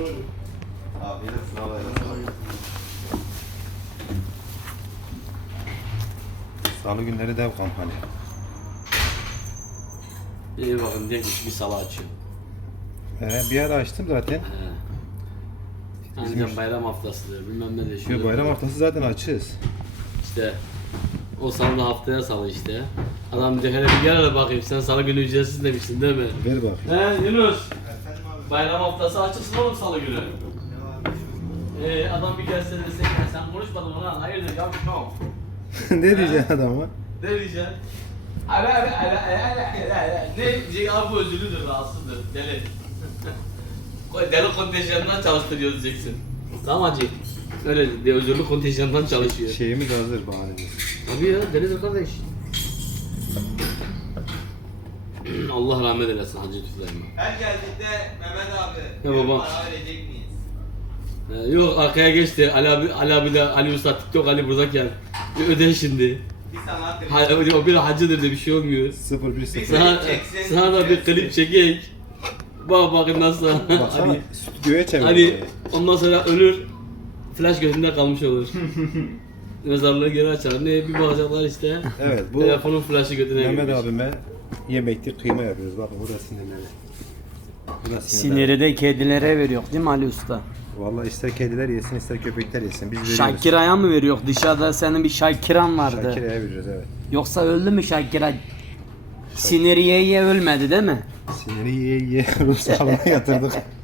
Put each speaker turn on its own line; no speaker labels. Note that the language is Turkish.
Abi yine sınav Salı günleri dev kampanya.
İyi bakın diye bir salı açıyor.
Bir ara açtım zaten.
Ancak bayram haftasıdır, bilmem ne de şu.
Bayram haftası zaten açığız.
İşte o salı da haftaya salı işte. Adam diyor hele bir gel hele bakayım, sen salı günü ücretsiz demiştin değil mi?
Ver bakayım.
He Yunus. Bayram haftası açıksın oğlum salı günü. Adam bir gelse dese ki sen konuşmadın ona, hayırdır ya
Ne diyeceksin adama?
ne diyeceksin? Ne diyecek abi, bu özürlüdür, rahatsızdır, deli. Deli kontenjanından çalıştırıyor diyeceksin. Tamam hacı. Öyle diye özürlü kontenjanından çalışıyor.
Şeyimiz hazır bahanemiz.
Tabii ya, delidir kardeş. Allah rahmet eylesin Hacı Tüfek'ime.
Her geldiğinde Mehmet abi,
Ya baba.
para verecek miyiz?
Yok arkaya geçti. Ali abi de Ali Usta TikTok Ali buradayken. Bir öde şimdi.
Bir sana klip.
O bir hacıdır de bir şey olmuyor.
0-1-0.
Sana da bir klip çekek. Bak bakın nasıl.
Baksana stüdyoya çevir.
Hani ondan sonra ölür. Flash gözünde kalmış olur. Mezarlığı geri açar. Ne bir bakacaklar işte.
Evet bu
Telefonun flash'ı götüne
Mehmet
girmiş.
abime yemekte kıyma yapıyoruz. Bakın burada sinirleri. Burada
Siniri de kedilere veriyor değil mi Ali Usta?
Vallahi ister kediler yesin ister köpekler yesin. Biz veriyoruz.
Şakira'ya mı veriyor? Dışarıda senin bir Şakiran vardı.
Şakira'ya veriyoruz evet.
Yoksa öldü mü Şakira? Siniri ye ölmedi değil mi?
Siniri yiye Rus salona yatırdık.